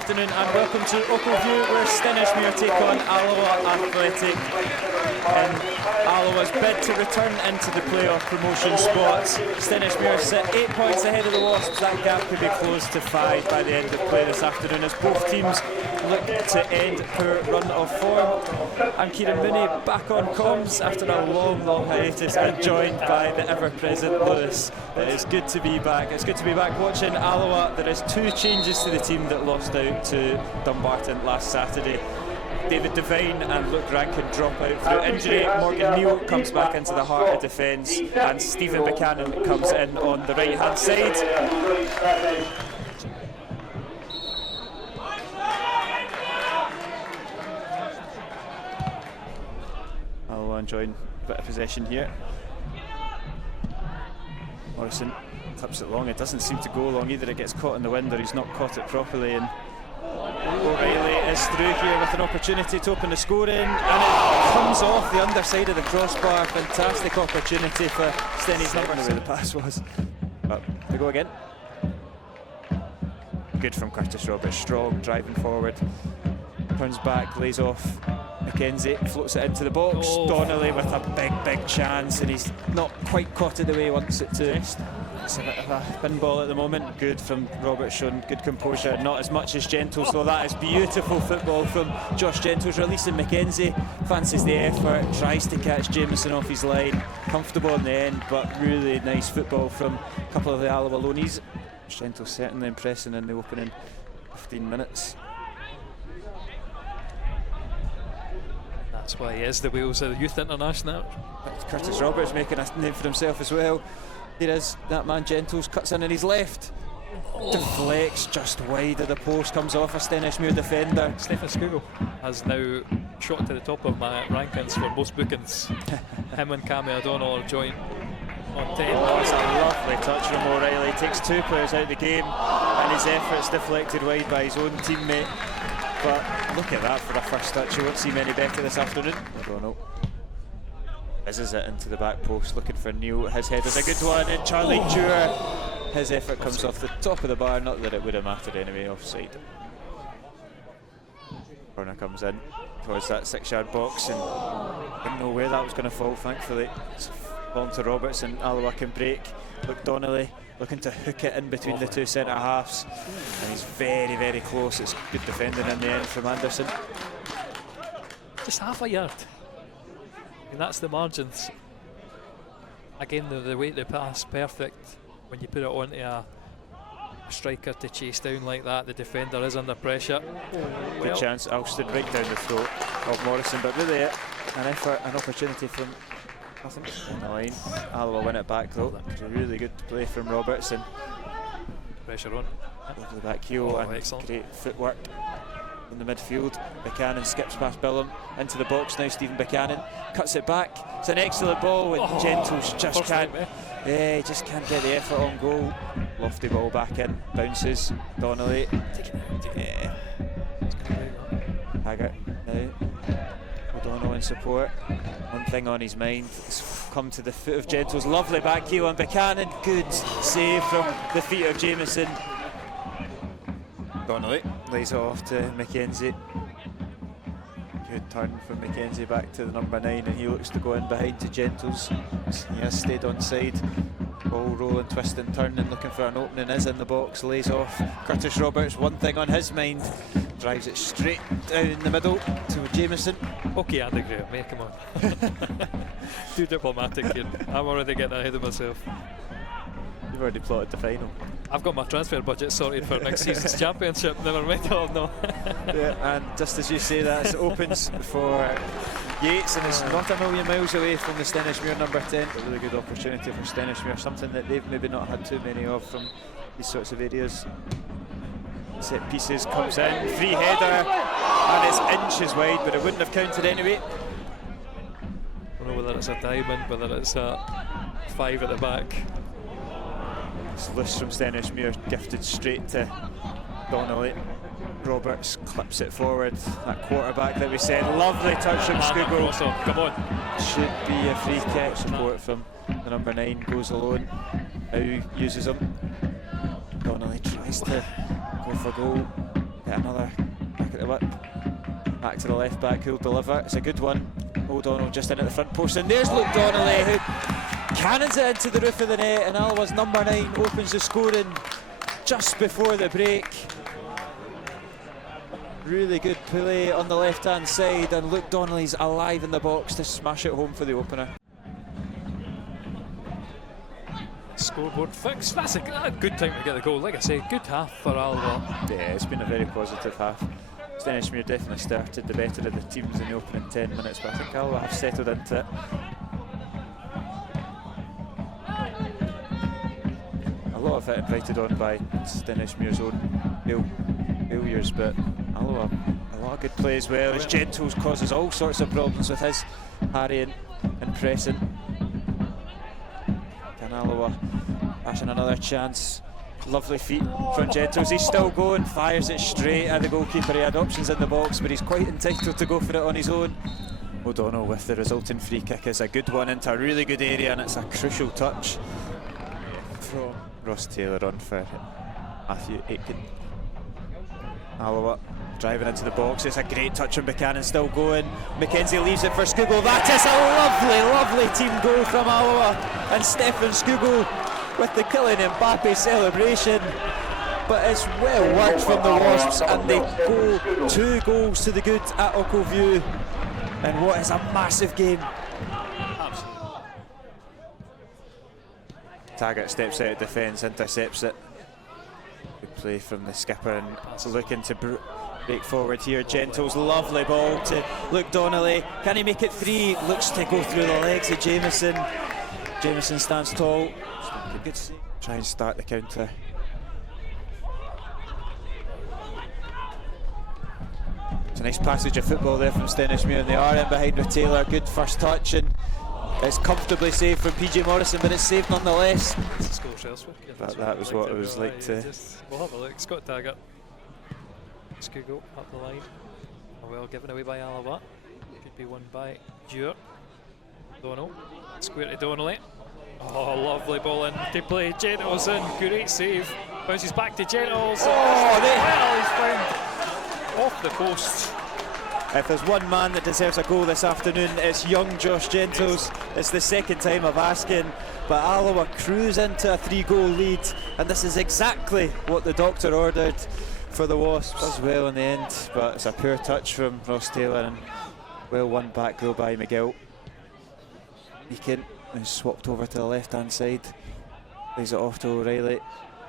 afternoon and welcome to Oakleview, where Stenhousemuir take on Alloa Athletic in Alloa's bid to return into the playoff promotion spots. Stenhousemuir sit 8 points ahead of the Wasps. That gap could be closed to 5 by the end of play this afternoon as both teams look to end a poor run of form. I'm Kieran Mooney, back on comms after a long hiatus and joined by the ever-present Lewis. It is good to be back. It's good to be back watching Alloa. There is 2 changes to the team that lost out to Dumbarton last Saturday. David Devine and Luke Rankin drop out through injury. Morgan Neal comes back into the heart of defence and Stephen Buchanan comes in on the right hand side. Alloa enjoying a bit of possession here. Morrison clips it long. It doesn't seem to go long either. It gets caught in the wind or he's not caught it properly, and O'Reilly is through here with an opportunity to open the scoring, and it comes off the underside of the crossbar. Fantastic opportunity for Stenny's number the way the pass was. But we go again. Good from Curtis Roberts, strong, driving forward. Turns back, lays off Mackenzie, floats it into the box. Donnelly with a big chance, and he's not quite caught it the way he wants it to. It's a bit of a pinball at the moment. Good from Roberts, showing good composure, not as much as Gentles, though. That is beautiful football from Josh Gentles, releasing Mackenzie, fancies the effort, tries to catch Jameson off his line, comfortable in the end, but really nice football from a couple of the Alloa loanies. Gentles certainly impressing in the opening 15 minutes. That's why he is the wheels of the Youth International. Curtis Roberts making a name for himself as well. Here is that man Gentles, cuts in on his left, deflects just wide of the post, comes off a Stenhousemuir defender. Stefan Skugel has now shot to the top of my rankings for most bookings. Him and Cammy O'Donnell are joint on 10. Oh, it's a lovely touch from O'Reilly. Takes 2 players out of the game and his effort's deflected wide by his own teammate. But look at that for a first touch. You won't see many better this afternoon. O'Donnell is it into the back post, looking for Neil. His header's a good one, and Charlie Dewar, his effort comes off the top of the bar. Not that it would have mattered anyway, offside. Corner comes in towards that 6-yard box, and didn't know where that was going to fall, thankfully. It's long to Roberts, and Alloa can break. Look, Donnelly looking to hook it in between the 2 centre halves, and he's very close. It's good defending in the end from Anderson. Just half a yard. And that's the margins. Again, the way they pass, perfect. When you put it onto a striker to chase down like that, the defender is under pressure. Good chance, Alston right down the throat of Morrison, but really an effort, an opportunity from nothing on the line. Alloa win it back though. It's a really good play from Robertson. Pressure on. Over the back heel, and excellent. Great footwork in the midfield. Buchanan skips past Billum into the box now. Stephen Buchanan cuts it back. It's an excellent ball, and Gentles just can't. Yeah, he just can't get the effort on goal. Lofty ball back in, bounces. Donnelly. Yeah. Haggart now. O'Donnell in support. One thing on his mind. It's come to the foot of Gentles. Lovely back heel on Buchanan. Good save from the feet of Jameson. Donnelly lays off to Mackenzie. Good turn from Mackenzie back to the number 9, and he looks to go in behind to Gentles. He has stayed on side. Ball rolling, twisting, turning, looking for an opening, is in the box, lays off. Curtis Roberts, one thing on his mind, drives it straight down the middle to Jameson. Okay, Andy Graham, mate, come on. Too diplomatic here. I'm already getting ahead of myself. You've already plotted the final. I've got my transfer budget sorted for next season's championship, never mind. Oh no. Yeah, and just as you say that, it opens for Yates, and it's not a million miles away from the Stenhousemuir number 10. A really good opportunity for Stenhousemuir, something that they've maybe not had too many of from these sorts of areas. Set pieces comes in, free header, and it's inches wide, but it wouldn't have counted anyway. I don't know whether it's a diamond, whether it's a 5 at the back. It's loose from Stenhousemuir, gifted straight to Donnelly. Roberts clips it forward. That quarterback that we said, lovely touch from Skugel. Come on. Should be a free kick. Support from the number 9, goes alone. Now uses him. Donnelly tries to go for goal. Get another back at the whip. Back to the left back, who'll deliver. It's a good one. O'Donnell just in at the front post, and there's Luke Donnelly who cannons it into the roof of the net, and Alloa's number 9 opens the scoring just before the break. Really good play on the left hand side, and Luke Donnelly's alive in the box to smash it home for the opener. Scoreboard fix. That's a good time to get the goal. Like I say, good half for Alloa. Yeah, it's been a very positive half. Stenhousemuir definitely started the better of the teams in the opening 10 minutes, but I think Alloa have settled into it. A lot of it invited on by Stenhousemuir's own failures, but Alloa, a lot of good play as well, as Gentles causes all sorts of problems with his harrying and pressing. Can Alloa pass in another chance? Lovely feet from Gentles, he's still going, fires it straight at the goalkeeper. He had options in the box, but he's quite entitled to go for it on his own. O'Donnell with the resulting free kick is a good one into a really good area, and it's a crucial touch from Ross Taylor on for Matthew Aitken. Alloa driving into the box, it's a great touch from Buchanan, still going. McKenzie leaves it for Skugel. That is a lovely team goal from Alloa, and Stefan Skugel with the Kylian Mbappe celebration. But it's well worked from the Wasps, and they go 2 goals to the good at Ochilview, and what is a massive game. Taggart steps out of defence, intercepts it. Good play from the skipper, and looking to break forward here. Gentles, lovely ball to Luke Donnelly. Can he make it 3? Looks to go through the legs of Jamieson. Jamieson stands tall. Good save. Try and start the counter. It's a nice passage of football there from Stenhousemuir, and they are in behind with Taylor. Good first touch, and it's comfortably saved from PJ Morrison, but it's saved nonetheless. But that was what it was like to... We'll have a look. Scott Taggart. Skugel up the line. Well given away by Alloa. Could be won by Dewar. Donnell. Square to Donnelly. Oh, lovely ball in to play. Gentles in. Great save. Bounces back to Gentles. Well, he's found off the post. If there's one man that deserves a goal this afternoon, it's young Josh Gentles. It's the second time of asking, but Alloa cruise into a 3-goal lead, and this is exactly what the doctor ordered for the Wasps as well in the end. But it's a poor touch from Ross Taylor, and well won back though by McGill. Meakin is swapped over to the left hand side, plays it off to O'Reilly.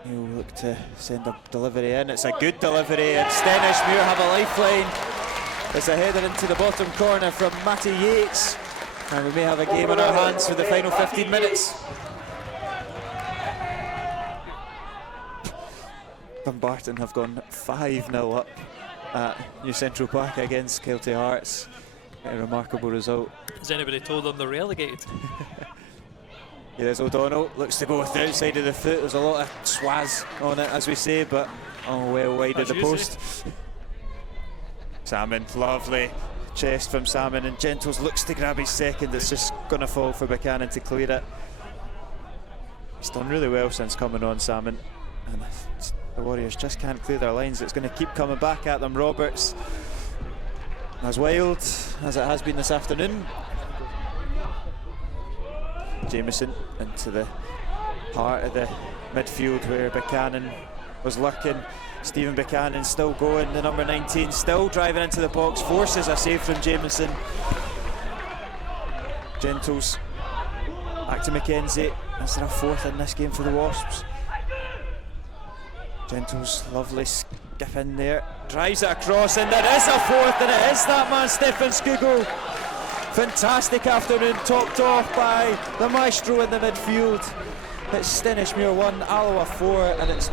He'll look to send a delivery in. It's a good delivery, and Stenhousemuir have a lifeline. It's a header into the bottom corner from Matty Yates, and we may have a game on our hands for the final 15 minutes. Dumbarton have gone 5-0 up at New Central Park against Kelty Hearts. A remarkable result. Has anybody told them they're relegated? Here's O'Donnell, looks to go with the outside of the foot. There's a lot of swaz on it, as we say, but well wide of the post. Salmon, lovely chest from Salmon, and Gentles looks to grab his second. It's just going to fall for Buchanan to clear it. He's done really well since coming on, Salmon, and the Warriors just can't clear their lines. It's going to keep coming back at them. Roberts, as wild as it has been this afternoon. Jamieson into the heart of the midfield where Buchanan was lurking. Stephen Buchanan still going, the number 19 still driving into the box, forces a save from Jamieson. Gentles back to McKenzie. Is there a fourth in this game for the Wasps? Gentles, lovely skip in there, drives it across, and there is a fourth, and it is that man Stefan Skugel. Fantastic afternoon, topped off by the maestro in the midfield. It's Stenhousemuir 1, Alloa 4, and it's